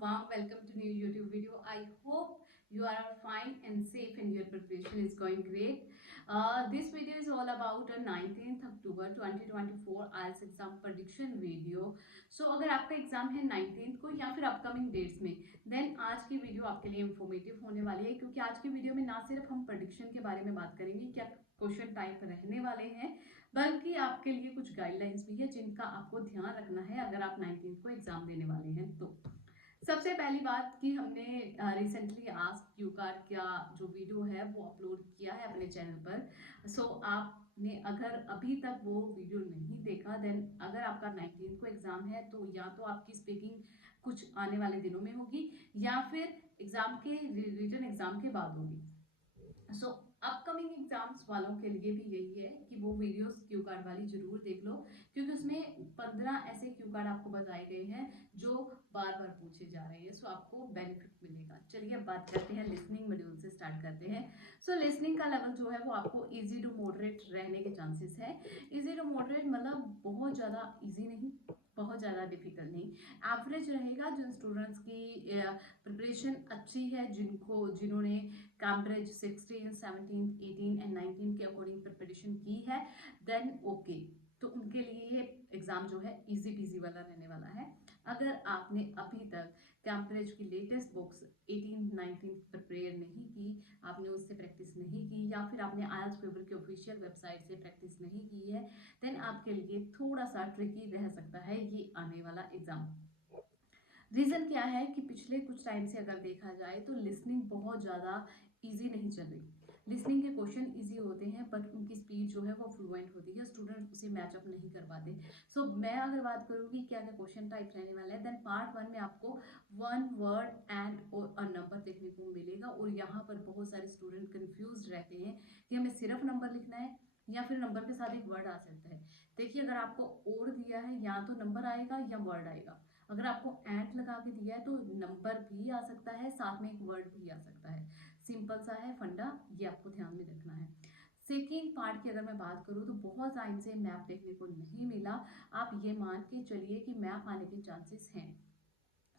warm welcome to new YouTube video. I hope you are fine and safe and your preparation is going great. This video is all about a 19th October 2024 IELTS exam prediction video. So अगर आपका exam है 19th को या फिर upcoming dates में, then आज की video आपके लिए इंफॉर्मेटिव होने वाली है, क्योंकि आज की वीडियो में ना सिर्फ हम प्रेडिक्शन के बारे में बात करेंगे, क्या क्वेश्चन टाइप रहने वाले हैं, बल्कि आपके लिए कुछ गाइडलाइंस भी है जिनका आपको ध्यान रखना है अगर आप 19th को एग्जाम देने वाले हैं तो। सबसे पहली बात कि हमने रिसेंटली आस्क क्यू कार्ड का जो वीडियो है वो अपलोड किया है अपने चैनल पर। सो आपने अगर अभी तक वो वीडियो नहीं देखा, देन अगर आपका 19 को एग्जाम है तो या तो आपकी स्पीकिंग कुछ आने वाले दिनों में होगी या फिर एग्जाम के रिटन एग्जाम के बाद होगी। सो अपकमिंग एग्जाम्स वालों के लिए भी यही है कि वो वीडियोस क्यू कार्ड वाली जरूर देख लो, क्योंकि उसमें 15 ऐसे क्यू कार्ड आपको बताए गए हैं जो बार बार पूछे जा रहे हैं। सो आपको बेनिफिट मिलेगा। चलिए अब बात करते हैं लिसनिंग मॉड्यूल से स्टार्ट करते हैं। सो लिसनिंग का लेवल जो है वो आपको इजी टू मॉडरेट रहने के चांसेस है। इजी टू मॉडरेट मतलब बहुत ज़्यादा इजी नहीं, बहुत ज़्यादा डिफिकल्ट नहीं, एवरेज रहेगा। जिन स्टूडेंट्स की प्रिपरेशन अच्छी है, जिन्होंने कैम्ब्रिज 16, 17, 18 एंड 19 के अकॉर्डिंग प्रिपरेशन की है, देन ओके, तो उनके लिए ये एग्जाम जो है इजी पीजी वाला रहने वाला है। अगर आपने अभी तक कैम्ब्रिज की लेटेस्ट बुक्स 18, 19 प्रिपेयर नहीं की, आपने उससे प्रैक्टिस नहीं की, या फिर आपने आईएलटीएस पेपर की ऑफिशियल वेबसाइट से प्रैक्टिस नहीं की है, देन आपके लिए थोड़ा सा ट्रिकी रह सकता है ये आने वाला एग्जाम। रीज़न क्या है कि पिछले कुछ टाइम से अगर देखा जाए तो लिसनिंग बहुत ज़्यादा इजी नहीं चल रही। लिसनिंग के क्वेश्चन इजी होते हैं बट उनकी स्पीड जो है वो फ्लुएंट होती है, स्टूडेंट उसे मैचअप नहीं कर पाते। सो मैं अगर बात करूँ कि क्या क्या क्वेश्चन टाइप रहने वाला है, देन पार्ट 1 में आपको 1 वर्ड एंड और अ नंबर देखने को मिलेगा। और यहाँ पर बहुत सारे स्टूडेंट कन्फ्यूज रहते हैं कि हमें सिर्फ नंबर लिखना है या फिर नंबर के साथ एक वर्ड आ सकता है। देखिए, अगर आपको और दिया है या तो नंबर आएगा या वर्ड आएगा। अगर आपको एंड लगा के दिया है तो नंबर भी आ सकता है, साथ में एक वर्ड भी आ सकता है। सिंपल सा है फंडा, ये आपको ध्यान में रखना है। सेकेंड पार्ट की अगर मैं बात करूँ तो बहुत टाइम से मैप देखने को नहीं मिला। आप ये मान के चलिए कि मैप आने के चांसेस हैं।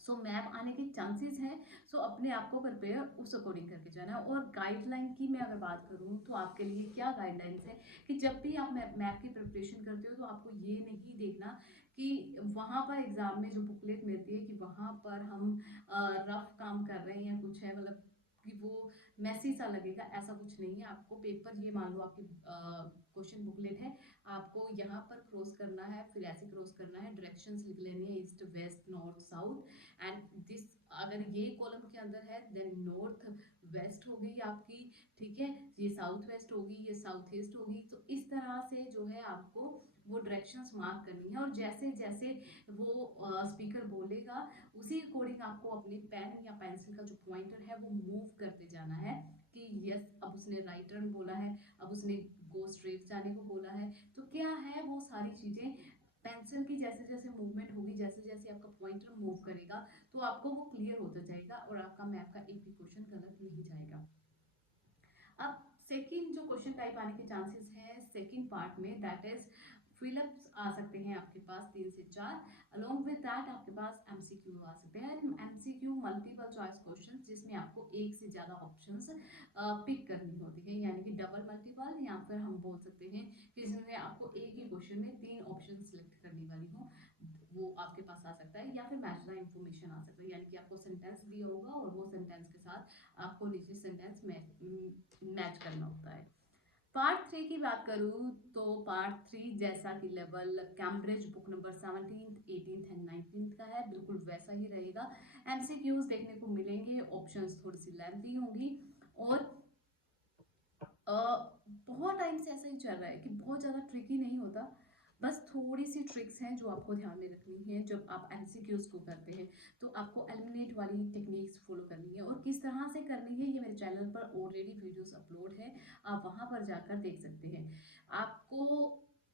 सो मैप आने के चांसेस हैं, सो अपने आप को प्रिपेयर उस अकॉर्डिंग करके जाना है। और गाइडलाइन की मैं अगर बात करूँ तो आपके लिए क्या गाइडलाइंस है कि जब भी आप मैप की प्रिपरेशन करते हो तो आपको ये नहीं देखना कि वहाँ पर एग्जाम में जो बुकलेट मिलती है कि वहाँ पर हम रफ काम कर रहे हैं या कुछ है, मतलब कि वो मैसी सा लगेगा, ऐसा कुछ नहीं है। आपको पेपर, ये मान लो आपकी क्वेश्चन बुकलेट है, आपको यहाँ पर क्रॉस करना है, फिर ऐसे क्रॉस करना है, डायरेक्शंस लिख लेनी है, east west north south and this. अगर ये कॉलम के अंदर है देन नॉर्थ वेस्ट हो गई आपकी, ठीक है, ये साउथ वेस्ट होगी, ये साउथ ईस्ट होगी। तो इस तरह से जो है आपको वो डायरेक्शंस मार्क करनी है, और जैसे जैसे वो स्पीकर बोलेगा उसी अकॉर्डिंग आपको अपनी पेन या पेंसिल का जो पॉइंटर है वो मूव करते जाना है कि यस, अब उसने राइट टर्न बोला है, अब उसने गो स्ट्रेट जाने को बोला है। तो क्या है, वो सारी चीज़ें पेंसिल की जैसे जैसे मूवमेंट होगी, जैसे जैसे आपका पॉइंटर मूव करेगा, तो आपको वो क्लियर होता जाएगा और आपका मैप का एक भी क्वेश्चन गलत नहीं जाएगा। अब सेकंड जो क्वेश्चन टाइप आने के चांसेस है सेकंड पार्ट में, दैट इज फिलअप्स आ सकते हैं आपके पास 3 से 4। अलोंग विद दैट आपके पास एमसीक्यू आ सकते हैं। एमसीक्यू मल्टीपल चॉइस क्वेश्चन, जिसमें आपको एक से ज़्यादा ऑप्शंस पिक करनी होती है, यानी कि डबल मल्टीपल, या फिर हम बोल सकते हैं कि जिसमें आपको एक ही क्वेश्चन में 3 ऑप्शन सिलेक्ट करने वाली हो, वो आपके पास आ सकता है। या फिर मैच द इंफॉर्मेशन आ सकता है, यानी कि आपको सेंटेंस दिया होगा और वो सेंटेंस के साथ आपको नीचे सेंटेंस मैच करना होता है। पार्ट 3 की बात करूँ तो पार्ट 3 जैसा कि level Cambridge book number 17, 18 and 19 का है, बिल्कुल वैसा ही रहेगा। एमसीक्यूज देखने को मिलेंगे, ऑप्शंस थोड़ी सी लेंथी होंगी, और बहुत टाइम से ऐसा ही चल रहा है कि बहुत ज़्यादा ट्रिकी नहीं होता। बस थोड़ी सी ट्रिक्स हैं जो आपको ध्यान में रखनी है जब आप एमसीक्यूज को करते हैं। तो आपको एलिमिनेट वाली टेक्निक्स फॉलो करनी है, और किस तरह से करनी है ये मेरे चैनल पर ऑलरेडी वीडियोस अपलोड है, आप वहाँ पर जाकर देख सकते हैं। आपको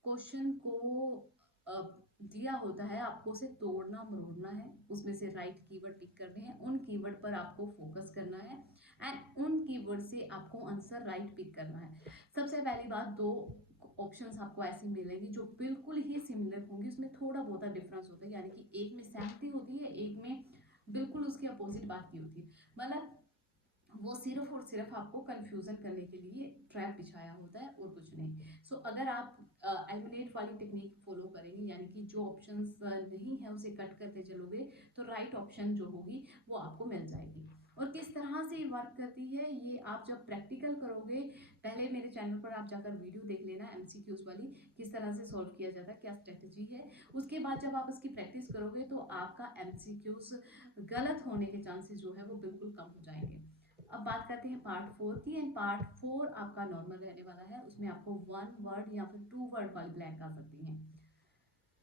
क्वेश्चन को दिया होता है, आपको उसे तोड़ना मरोड़ना है, उसमें से राइट कीवर्ड पिक करने हैं, उन कीवर्ड पर आपको फोकस करना है एंड उन कीवर्ड से आपको आंसर राइट पिक करना है। सबसे पहली बात, 2 ऑप्शंस आपको ऐसी मिलेंगी जो बिल्कुल ही सिमिलर होंगी, उसमें थोड़ा बहुत डिफरेंस होता है, यानी कि एक में सहमति होती है, एक में बिल्कुल उसके अपोजिट बात की होती है, मतलब वो सिर्फ और सिर्फ आपको कंफ्यूजन करने के लिए ट्रैप बिछाया होता है और कुछ नहीं। सो अगर आप एलिमिनेट वाली टेक्निक फॉलो करेंगे, यानी कि जो ऑप्शंस नहीं है उसे कट करते चलोगे, तो राइट ऑप्शन जो होगी वो आपको मिल जाएगी। और किस तरह से ये वर्क करती है ये आप जब प्रैक्टिकल करोगे, पहले मेरे चैनल पर आप जाकर वीडियो देख लेना एमसीक्यूज वाली, किस तरह से सॉल्व किया जाता है, क्या स्ट्रेटजी है। उसके बाद जब आप उसकी प्रैक्टिस करोगे तो आपका एमसीक्यूज गलत होने के चांसेस जो है वो बिल्कुल कम हो जाएंगे। अब बात करते हैं पार्ट 4 की, एंड पार्ट 4 आपका नॉर्मल रहने वाला है। उसमें आपको 1 वर्ड या फिर 2 वर्ड वाली ब्लैंक आ सकती हैं।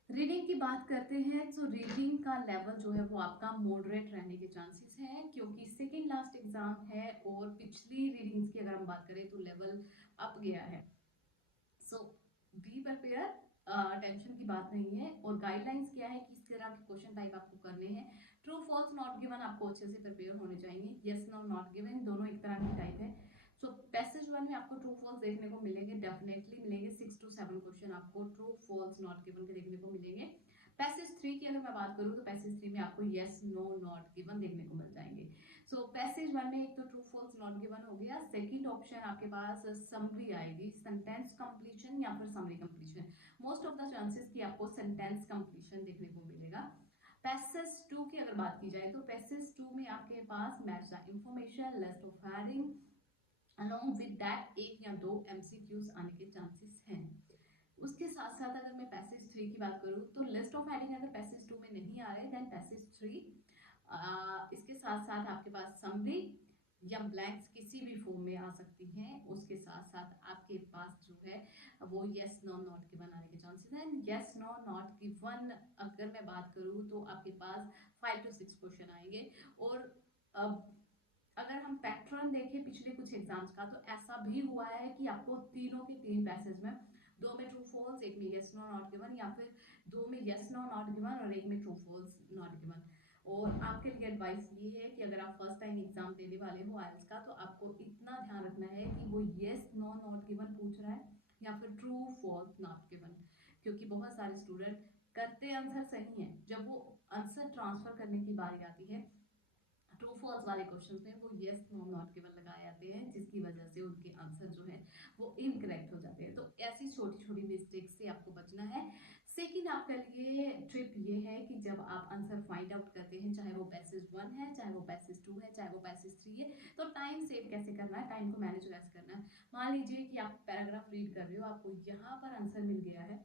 रीडिंग की बात करते हैं तो रीडिंग का लेवल जो है वो आपका मॉडरेट रहने के चांसेस हैं, क्योंकि सेकेंड लास्ट एग्जाम है और पिछली रीडिंग्स की अगर हम बात करें तो लेवल अप गया है। सो बी प्रिपेयर, टेंशन की बात नहीं है। और गाइडलाइंस क्या है, किस तरह के क्वेश्चन टाइप आपको करने हैं। ट्रू फॉल्स नॉट गिवन आपको अच्छे से प्रिपेयर होने चाहिए, यस नो नॉट गिवन दोनों एक तरह की टाइप है। सो पैसेज 1 में आपको ट्रू फॉल्स देखने को मिलेंगे, डेफिनेटली मिलेंगे। 6 to 7 क्वेश्चन आपको ट्रू फॉल्स नॉट गिवन के देखने को मिलेंगे। पैसेज 3 की अगर मैं बात करूँ तो पैसेज 3 में आपको यस नो नॉट गिवन देखने को मिल जाएंगे। सो पैसेज 1 में एक तो ट्रू फॉल्स नॉट गिवन हो गया, सेकंड ऑप्शन आपके पास समरी आएगी, सेंटेंस कंप्लीशन या फिर summary completion. Most of the chances कि आपको सेंटेंस कंप्लीशन देखने को मिलेगा। पैसेज 2 की अगर बात की जाए तो पैसेज 2 में आपके पास match the information, list of heading, along with that एक या दो एमसीक्यूज आने के चांसेस हैं। उसके साथ साथ अगर मैं पैसेज 3 की बात करूँ तो लिस्ट ऑफ हेडिंग अगर पैसेज 2 में नहीं आ रहे देन पैसेज 3, इसके साथ साथ आपके पास समरी या ब्लैंक्स किसी भी फॉर्म में आ सकती हैं। उसके साथ साथ आपके पास जो है वो यस नो नॉट गिवन आने के चांसेस हैं। यस नो नॉट गिवन अगर मैं बात करूँ तो आपके पास 5 to 6 क्वेश्चन आएंगे। और अगर हम पैटर्न देखें पिछले कुछ एग्जाम्स का तो ऐसा भी हुआ है कि आपको तीनों के तीन पैसेज में, दो में ट्रू फॉल्स, एक में यस नो नॉट गिवन, या फिर दो में यस नो नॉट गिवन और एक में ट्रू फॉल्स नॉट गिवन। और आपके लिए एडवाइस ये है कि अगर आप फर्स्ट टाइम एग्जाम देने वाले हो आइल्स का तो आपको इतना ध्यान रखना है कि वो यस नो नॉट गिवन पूछ रहा है या फिर ट्रू फॉल्स नॉट गिवन, क्योंकि बहुत सारे स्टूडेंट करते आंसर सही हैं, जब वो आंसर ट्रांसफर करने की बारी आती है ट्रू फॉल्स वाले क्वेश्चंस में वो यस नो नॉट केवल लगाए जाते हैं, जिसकी वजह से उनके आंसर जो है वो इनकरेक्ट हो जाते हैं। तो ऐसी छोटी छोटी मिस्टेक से आपको बचना है। सेकंड आपके लिए ट्रिप ये है कि जब आप आंसर फाइंड आउट करते हैं, चाहे वो पैसेज 1 है, चाहे वो पैसेज 2 है, चाहे वो पैसेज 3 है, तो टाइम सेव कैसे करना है, टाइम को मैनेज कैसे करना है। मान लीजिए कि आप पैराग्राफ रीड कर रहे हो, आपको यहाँ पर आंसर मिल गया है।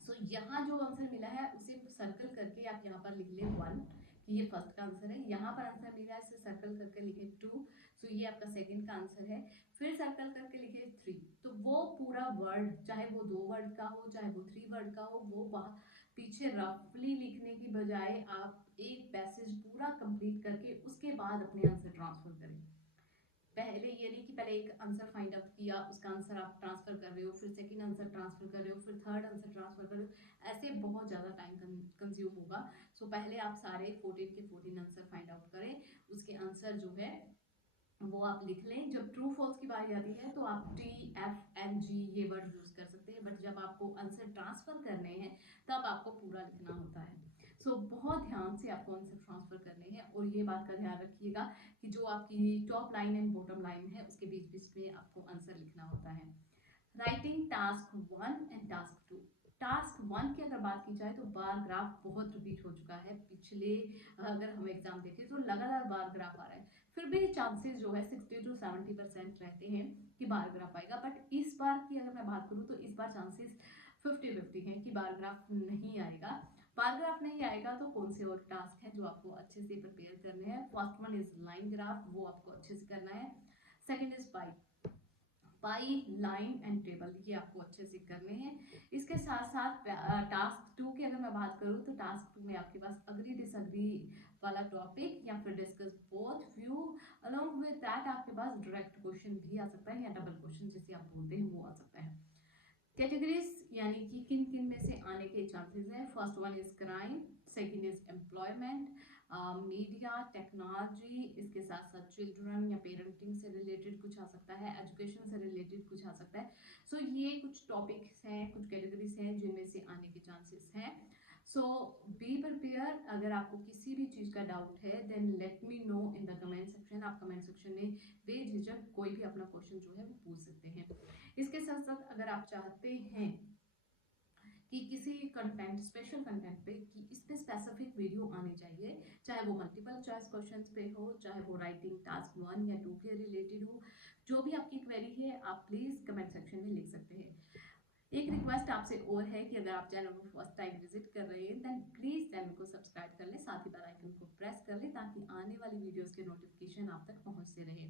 सो यहाँ जो आंसर मिला है उसे सर्कल करके आप यहाँ पर लिख ले 1 कि ये फर्स्ट का आंसर है। यहाँ पर आंसर मिला है, इसे सर्कल करके लिखे 2, सो ये आपका सेकंड का आंसर है। फिर सर्कल करके लिखे 3, तो वो पूरा वर्ड चाहे वो 2 वर्ड का हो चाहे वो 3 वर्ड का हो, वो पीछे रफली लिखने की बजाय आप एक पैसेज पूरा कंप्लीट करके उसके बाद अपने आंसर ट्रांसफर करें। पहले ये नहीं कि पहले एक आंसर फाइंड आउट किया, उसका आंसर आप ट्रांसफर कर रहे हो, फिर सेकंड आंसर ट्रांसफर कर रहे हो, फिर थर्ड आंसर ट्रांसफर कर रहे हो, ऐसे बहुत ज़्यादा टाइम कंज्यूम होगा। सो पहले आप सारे 14 के 14 आंसर फाइंड आउट करें, उसके आंसर जो है वो आप लिख लें। जब ट्रू फॉल्स की बारी आती है तो आप TFNG ये वर्ड यूज कर सकते हैं, बट जब आपको आंसर ट्रांसफर करने हैं तब आपको पूरा लिखना होता है। सो बहुत ध्यान से आपको आंसर ट्रांसफर करने हैं, और ये बात का ध्यान रखिएगा कि जो आपकी top line and bottom line है उसके बीच बीच में आपको आंसर लिखना होता है। Writing task 1 and task 2। Task 1 की अगर बात की जाए तो बार ग्राफ बहुत रिपीट हो चुका है, पिछले अगर हम एग्जाम देखें तो लगातार बार ग्राफ आ रहा है, फिर भी चांसेस जो है 60 to 70% रहते हैं कि बार ग्राफ आएगा। बट इस बार की अगर मैं बात करूँ तो इस बार चांसेस 50-50 हैं कि बार ग्राफ नहीं आएगा। बार ग्राफ नहीं आएगा तो कौन से और टास्क हैं जो आपको अच्छे से प्रिपेयर करने हैं। First one is line graph, वो आपको अच्छे से करना है। Second is pi line and table, ये आपको अच्छे से करने हैं। इसके साथ साथ टास्क 2 की अगर मैं बात करूँ तो टास्क 2 में आपके पास अग्री डिसअग्री वाला टॉपिक या फिर discuss both view, along with that आपके पास डायरेक्ट क्वेश्चन भी आ सकता है या डबल क्वेश्चन जिसे आप बोलते हैं वो आ सकता है। कैटेगरीज यानी कि किन किन में से आने के चांसेस हैं। First one is crime, second is employment, media, technology, इसके साथ साथ चिल्ड्रन या पेरेंटिंग से रिलेटेड कुछ आ सकता है, एजुकेशन से रिलेटेड कुछ आ सकता है। सो ये कुछ टॉपिक्स हैं, कुछ कैटेगरीज हैं जिनमें से आने के चांसेस हैं। So be prepare. अगर आपको किसी भी चीज़ का डाउट है then let me know in the comment section. आप कमेंट सेक्शन में बेझिझक कोई भी अपना क्वेश्चन जो है वो पूछ सकते हैं। इसके साथ साथ अगर आप चाहते हैं कि किसी कंटेंट स्पेशल कंटेंट पे कि इस पे स्पेसिफिक वीडियो आनी चाहिए, चाहे वो मल्टीपल चॉइस क्वेश्चंस पे हो, चाहे वो राइटिंग टास्क 1 या 2 के रिलेटेड हो, जो भी आपकी क्वेरी है आप प्लीज़ कमेंट सेक्शन में लिख सकते हैं। एक रिक्वेस्ट आपसे और है कि अगर आप चैनल को फर्स्ट टाइम विजिट कर रहे हैं देन प्लीज़ चैनल को सब्सक्राइब कर लें, साथ ही बेल आइकन को प्रेस कर लें ताकि आने वाली वीडियोस के नोटिफिकेशन आप तक पहुंचते रहे।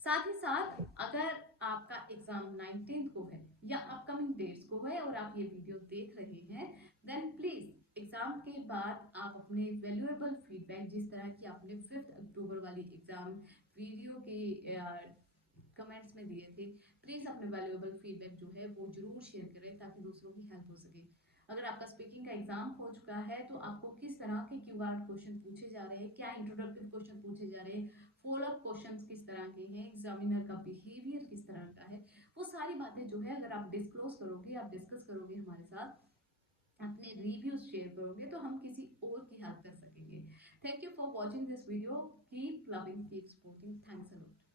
साथ ही साथ अगर आपका एग्जाम 19 को है या अपकमिंग डेट्स को है और आप ये वीडियो देख रहे हैं देन प्लीज एग्जाम के बाद आप अपने वैल्यूएबल फीडबैक, जिस तरह की आपने 5 अक्टूबर वाली एग्जाम वीडियो की कमेंट्स में दिए थे, प्लीज अपने वैल्यूएबल फीडबैक जो है वो जरूर शेयर करें ताकि दूसरों की हेल्प हो सके। अगर आपका स्पीकिंग का एग्जाम हो चुका है तो आपको किस तरह के क्यूआर क्वेश्चन पूछे जा रहे हैं, क्या इंट्रोडक्टिव क्वेश्चन पूछे जा रहे हैं, फॉलोअप क्वेश्चंस किस तरह के हैं, एग्जामिनर का बिहेवियर किस तरह का है, वो सारी बातें जो है अगर आप डिस्क्लोज करोगे, आप डिस्कस करोगे हमारे साथ, अपने रिव्यूज शेयर करोगे तो हम किसी और की हेल्प कर सकेंगे। Thank you for watching this video. Keep loving, keep supporting. Thanks a lot.